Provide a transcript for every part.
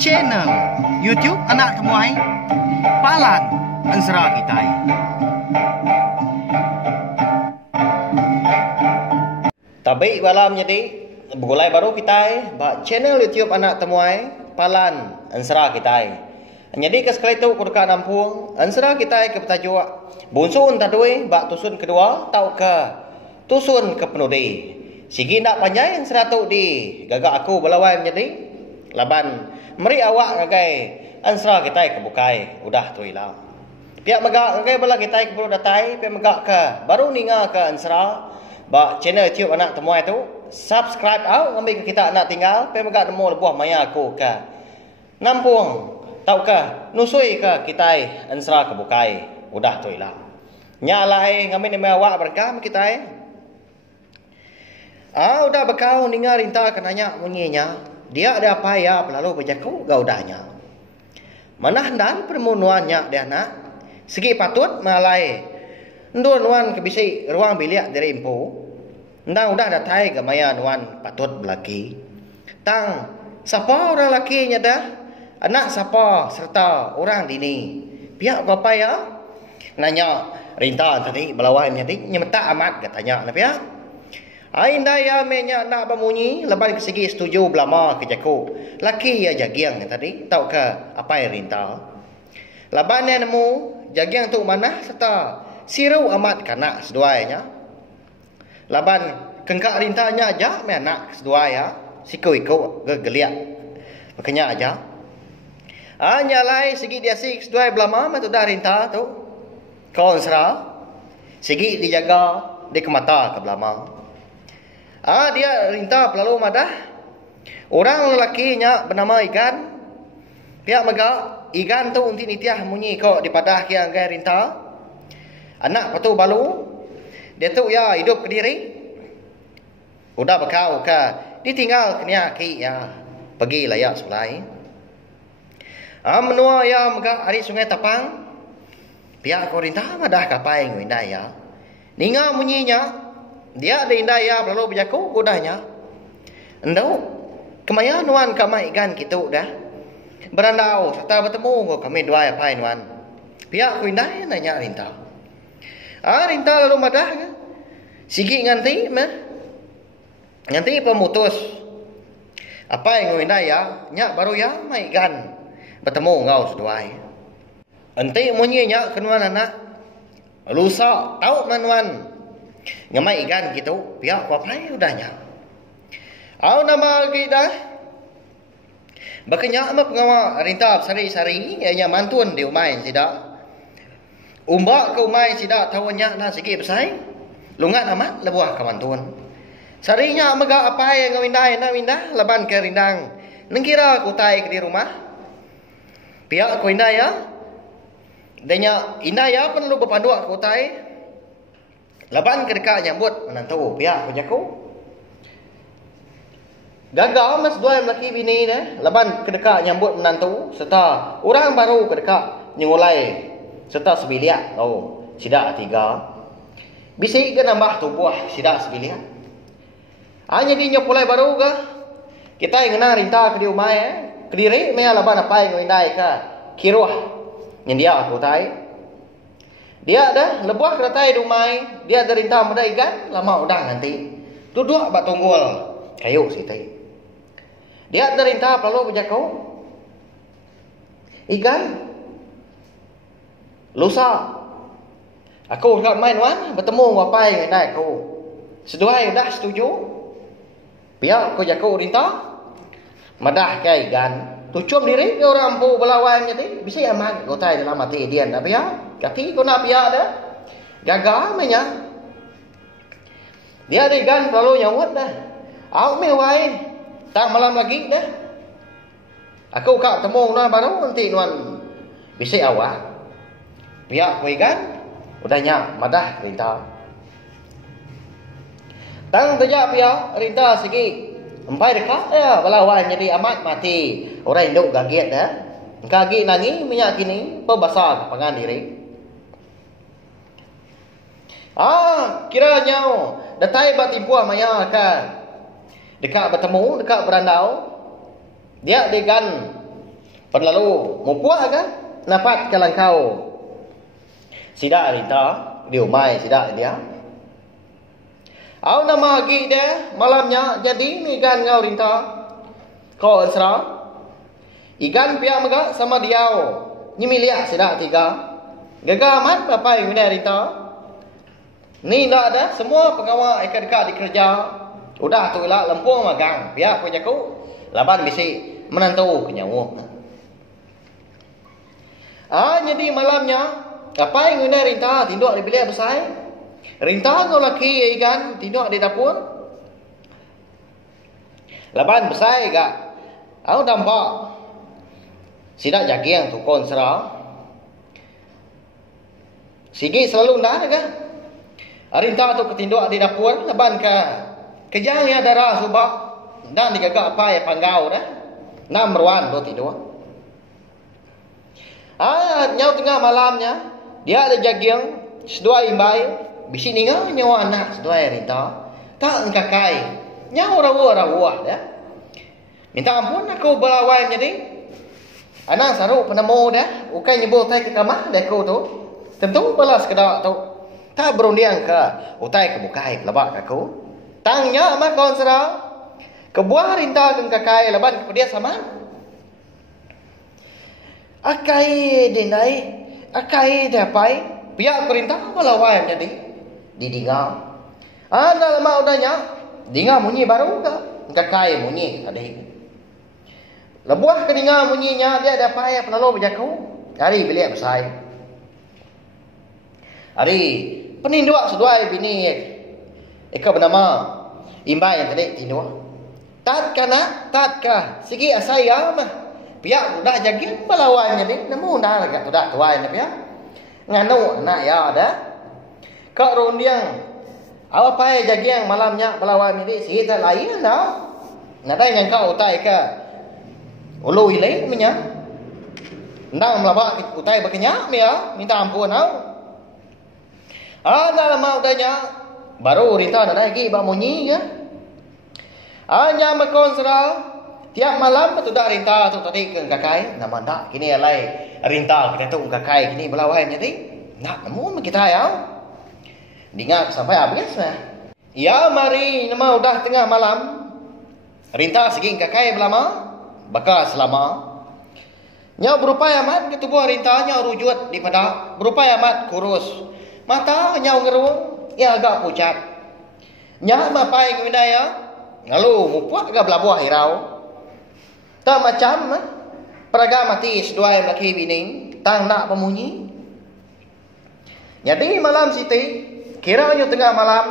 channel YouTube Anak Temuai Palan Ansara Kitai. Tabi balam jadi begulai baru kita ba channel YouTube Anak Temuai Palan Ansara Kitai. Jadi kesekali itu kurka nampung Ansara Kitai ke petajuk bunsun tadui ba tusun kedua tau ke tusun ke penudi. Sigi nak panjai yang seratu di gagak aku balawai menjadi laban meri awak ngagai ansra kita kebukai udah tu ilau. Pihak megak ngagai bala kita ke perlu datai pihak megak ke baru ninga ke ansra ba channel YouTube Anak Temuai tu subscribe au ngambil ke kita nak tinggal pihak megak nemu lebuah maya aku ke nampung tau ke nusui ke kita ansra kebukai udah tu ilau. Nyalai ngambil nama awak berkam kita udah bekau ninga rinta kenanya munyinya. Dia ada apa ya pelalu berjaku gaudanya. Mana hendan permunuannya dia nak. Segi patut malai. Ndun wan kebisi ruang bilik dari impu. Ndang udah datai ke maya nuan patut belaki. Tang siapa orang lakinya dah? Anak siapa serta orang dini. Pihak apa ya? Nanya rinta tadi belawai menjadi nyemeta amat katanya na pihak. Ainda ya menya nak bemunyi leban ke segi setuju belama ke jaku. Laki ya jagiang tadi tahu ke apa yang rinta. Leban yang nemu jagiang tu mana serta siru amat kanak seduanya. Leban kengkak rintanya aja me anak seduaya siku iku gegeliak. Makanya aja. Nyalai segi dia sik seduai belama matu dah rinta tu. Kau serah segi dijaga di kemata ke belama. Dia rinta pelalu madah. Orang lelakinya bernama Igan. Pihak megak Igan tu unti nitiah munyi kok di padah kia anggai rinta. Anak patu balu. Dia tu ya hidup ke diri. Udah bekau ke. Ditinggal kenia ki ya. Pergi layak sebelah. Menua ya megak hari sungai Tapang. Pihak kau rinta madah kapai ngwinda ya. Ninga munyinya. Dia ada indah ya lalu berjaku kudanya. Endau kemaya nuan kamai ikan gitu dah. Berandau serta bertemu kok kami dua apa nuan. Pihak ku indah nanya rinta. Rinta lalu madah ke? Sigi nganti mah. Nganti pemutus. Apa yang indah ya? Nyak baru ya mai ikan bertemu ngau seduai. Enti munyinya kenuan anak. Lusa tahu manuan. Ngamai ikan gitu, pihak wapai udahnya. Nama kita. Bakanya ama pengawa rinta sari-sari ianya mantun di umai sida. Umbak ke umai sida tawanya na sikit besai. Lungat amat lebuah ke mantun. Sarinya amaga apa yang ngawindai na windah laban ke rindang. Nengkira kutai ke di rumah. Pihak ku indah ya. Danya indah ya perlu berpanduak kutai. Laban kedeka nyambut menantu pihak penjaku. Gagal mas dua lelaki bini ne. Laban kedeka nyambut menantu serta orang baru kedeka nyengulai serta sebiliak. Sidak tiga. Bisik ke nambah tubuh sidak sebiliak. Hanya di nyopulai baru ke. Kita yang kena rinta ke di rumah Kediri mea laban apa yang ngindai ke kiruah yang dia aku tai. Dia dah lebuah keratai rumai. Dia ada rintah muda ikan. Lama udang nanti. Duduk bak tunggul. Kayu sitai. Dia ada rintah perlu berjakau. Ikan. Lusa. Aku kat main wan. Bertemu wapai dengan aku. Seduai dah setuju. Biar aku jakau rintah. Madah ke ikan. Tucum diri ke orang ampu belawai jadi. Bisa aman. Kau tai dalam mati dia. Tapi ya. Kaki kau nak pihak dah. Gagal namanya. Dia ada ikan selalu nyawat dah. Aku mewai. Tak malam lagi dah. Aku kak temu nuan baru nanti nuan. Bisa awak. Pihak kau ikan. Udahnya madah rinta. Tang tajak pihak rinta segi. Empai dekat ya. Belawai jadi amat mati. Orang induk gaget dah. Kaki nangi minyak kini. Perbasar pangan diri. Kiranya datai batipuah maya kan. Dekat bertemu, dekat berandau. Dia degan Lalu mupuak kan? Napat kalang kau. Sida rita, dia mai sida dia. Au nama lagi dia malamnya jadi ikan ngau rinta. Kau esra. Ikan pihak mega sama dia. Ni milia sida tiga. Gagamat apa yang guna rinta. Ni tak ada semua pengawal ikan dekat dikerja. Udah tu lah lempung magang. Pihak punya ku. Laban bisi menantu kenyawa. Jadi malamnya apa yang guna rinta tinduk di bilik besar. Rinta ngau laki ikan tinduk di dapur. Laban besar gak. Aku nampak sidak jagiang tukon serah. Sigi selalu ndak kan. Rinta tu ketinduk di dapur laban ke kejang ya darah subak dan digagak apa ya panggau dah. Number 1 tu tidur. Nyau tengah malamnya dia ada jagiang sedua imbai. Bisi ninga nyawa anak sedua rinta. Tak engkakai. Nyau rawa-rawa dah. Minta ampun aku belawai jadi. Anak saru penemu dah. Ukai nyebut tai ke kamar dah aku tu. Tentu balas kedak tu. Tak berundiang ke utai ke bukai lebak aku. Tangnya amat kawan serah. Kebuah rinta ke engkakai leban kepada dia sama. Akai dinai. Akai dapai. Pihak perintah belawai jadi. Didinga. Ada lama udahnya. Dinga munyi baru ke? Kakai munyi tadi. Lebuah ke dinga munyinya dia ada payah penalo berjaku. Hari bilik besar. Hari peninduk seduai bini. Eka bernama Imbai yang tadi tinduk. Tatkah segi asaya mah. Pihak udah jaging balawan jadi. Namun dah agak udah tuai pihak. Nganu nak ya ada. Kak rundiang awak pai jagiang malamnya belawan ini sihita lain dah. Nadai yang kau utai ke ulu ile punya. Ndang melabak utai berkenyak ya, minta ampun au. Ada lama udahnya baru rita nadai lagi ba munyi ya. Hanya makon serah tiap malam betul dah rinta tu tadi ke kakai nama ndak kini alai rinta kita tu kakai kini belawan jadi. Nak nemu kita ya. Dengar sampai habis lah. Ya mari nama udah tengah malam. Rinta segi kakai belama. Bakal selama. Nyau berupaya amat ketubuh rinta nyau rujut di pada. Berupaya amat kurus. Mata nyau ngerung. Ya agak pucat. Nyau mapai yang ya. Lalu mupuak agak belabuah hirau. Tak macam. Peraga mati sedua yang laki bini. Tang nak pemunyi. Jadi malam siti. Kiranya tengah malam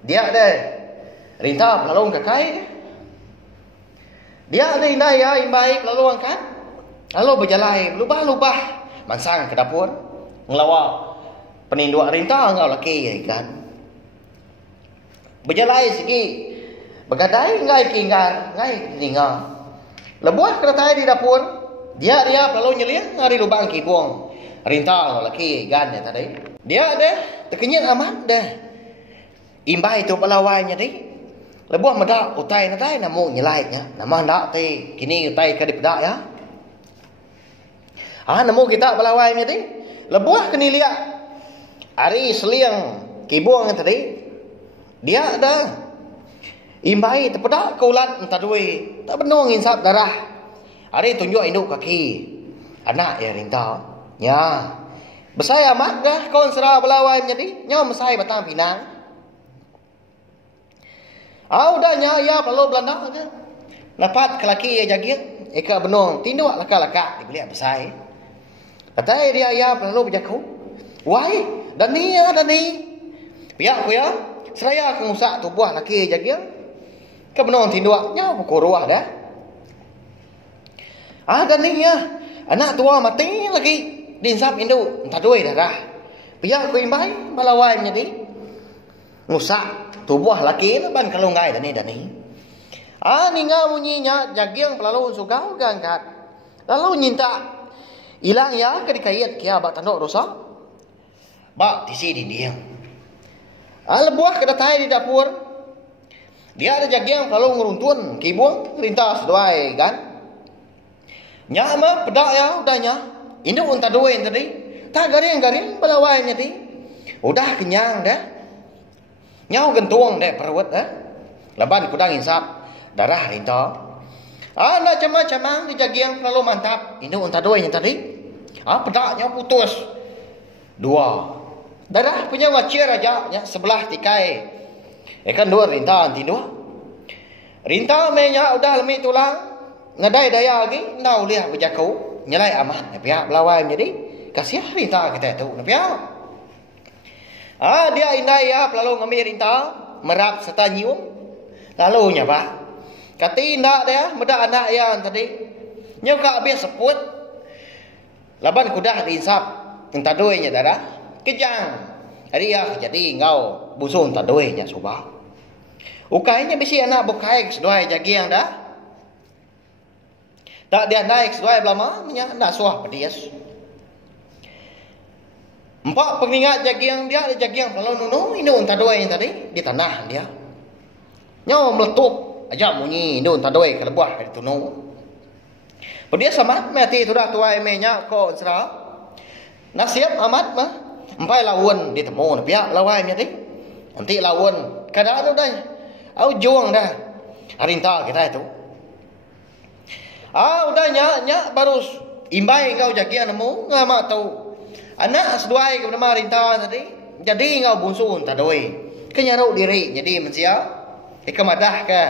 dia ada rinta pelalung kakai. Dia ada inaya imbai pelalung angkat. Lalu berjalai lubah-lubah mansang ke dapur ngelawak peninduk rinta ngau laki kan. Berjalai segi bergadai ngai kinggar ngai ninga. Lebuah kereta di dapur dia pelalung nyelir ngari lubang kibung. Rinta ngau laki kan ya tadi. Dia ada terkenyat amat dah. Imbai tu pelawainya tadi. Lebuah medak utai natai namu nyelaitnya. Nama ndak tadi kini utai ka dipedak ya. Namu kita pelawainya tadi. Lebuah kini lihat. Ari seliang kibung tadi. Dia ada imbai terpedak kaulat entah duit. Tak benar nginsap darah. Ari tunjuk induk kaki. Anak ya rinta. Ya. Besar amat dah kawan serah belawai jadi. Nyau mesai batang pinang. Udahnya ya perlu Belanda kan. Napat ke laki ya jagir. Eka benung tinduk laka-laka di bilik besar. Kata dia ya perlu berjaku. Wai, dan ni ya dan ni. Pihak ku ya. Seraya aku ngusak tubuh laki ya jagir. Ke benung tinduk nyau pukul ruah dah. Dan ni ya. Anak tua mati lagi. Dinsap induk entah duit darah. Pihak ku imbai balawai jadi. Ngusak tubuh laki ban kalungai dan ni. Ninga munyinya jagiang pelalu sugau gangkat. Lalu nyinta ilang ya ke dikait kia bak tanduk rosak. Bak tisi di dia. Lebuah kedatai di dapur. Dia ada jagiang pelalu ngeruntun kibung rintas doai kan. Nya mah pedak ya udahnya. Induk unta duin tadi. Tak garing-garing belawainya tadi. Udah kenyang dah. Nyau gentuang deh perut dah. Laban kudang insap darah rinto. Nak macam-macam dijagiang terlalu mantap. Induk unta duin tadi. Pedaknya putus. 2. Darah punya ngacir aja nya sebelah tikai. Kan 2 rintah anti 2. Rintah menya udah lemi tulang. Ngadai daya lagi, nau lihat berjakau, nyalai amat, napiak belawai jadi kasih rintah kita tu, napiak. Dia indai ya, lalu ngambil rintah, merap serta nyium, lalu nyapa. Kati indah dia, meda anak yang tadi, nyuka habis seput, laban kudah diinsap, entah doinya darah, kejang. Hari ya, jadi engkau busun entah doinya subah. Ukainya bisi anak bukai keseduai jagiang dah. Tak dia naik sesuai belama, nak suah pedias. 4 pengingat jagiang dia, jagiang kalau nunu, ini unta dua yang tadi, di tanah dia. Nyaw meletup, aja bunyi, ini unta dua ke lebuah dari tunu. Pedias amat, mati sudah tua emenya kok serah. Nasiap amat mah, empai lawan ditemu, pihak lawai tadi. Nanti lawan, kadang dah, au juang dah. Harinta kita itu. Udah nyak baru imbai kau jagian nemu nggak mak tahu anak seduai ke nama rintawan tadi jadi ngau bunsun tak doi kenyarau diri jadi mensia kemadah ke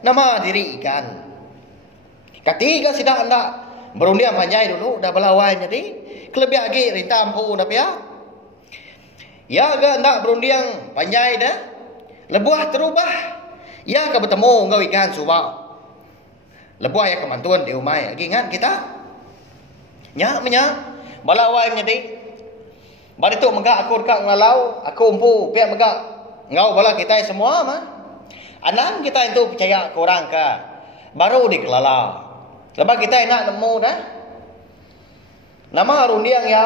nama diri ikan ketiga sidak anda berundian panjai dulu dah belawai jadi kelebih lagi rintam pu dah pia ya ke anda berundian panjai dah lebuah terubah ya ke bertemu ngau ikan subak lebuah ya kemantuan di umai lagi ingat kita nyak balawai menjadi bari tu megak aku dekat ngalau aku umpu pihak megak ngau bala kita semua mah anan kita itu percaya ke orang ke baru dikelala lepas kita nak nemu dah nama rundiang ya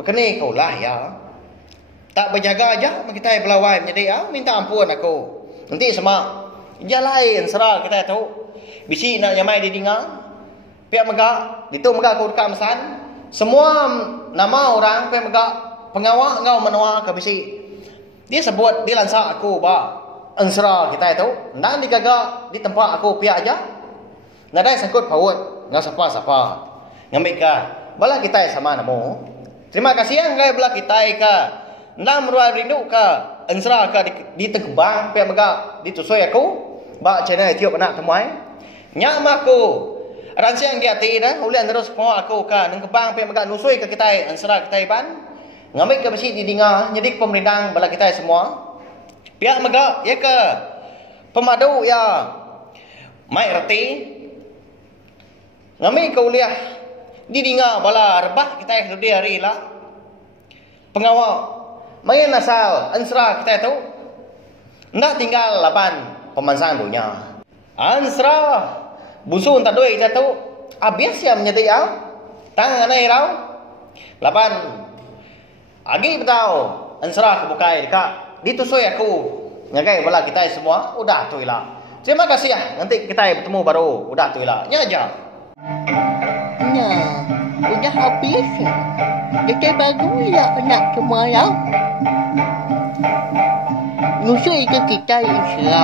berkeni kaulah ya tak berjaga aja kita balawai menjadi minta ampun aku nanti semak lain serah kita tahu bisi nak nyamai di dingang pihak megak itu megak aku dekat mesan semua nama orang pihak megak pengawak ngau menua ke bisi dia sebut dia lansak aku ba ansra kita itu nan digagak di tempat aku pihak aja ngadai sangkut paut ngau sapa-sapa ngambil ka bala kita sama namo terima kasih yang ngai bala kita ka nam ruai rindu ka ansra ka di tekbang pihak megak ditusoi aku ba channel tiup anak temuai nyak maku ransiang dia tira ulian terus po aku ka nang kebang pe magak nusui ke kita ansra kita ban ngambil ke besi di dinga jadi pemerintah bala kita semua pihak magak ya ke pemadu ya mai reti ngambil ke uliah di dinga bala rebah kita di hari lah pengawal mai nasal ansra kita tu ndak tinggal lapan pemansan dunia ansra busun tak doi jatuh habis ya menjadi au tang anai rau lapan agi betau ansra kebukai dekat ditusoi aku ngagai bala kita semua udah tu ilah terima kasih ya nanti kita bertemu baru udah tu ilah nya aja udah habis kita baru ya anak semua ya nusui ke kita insya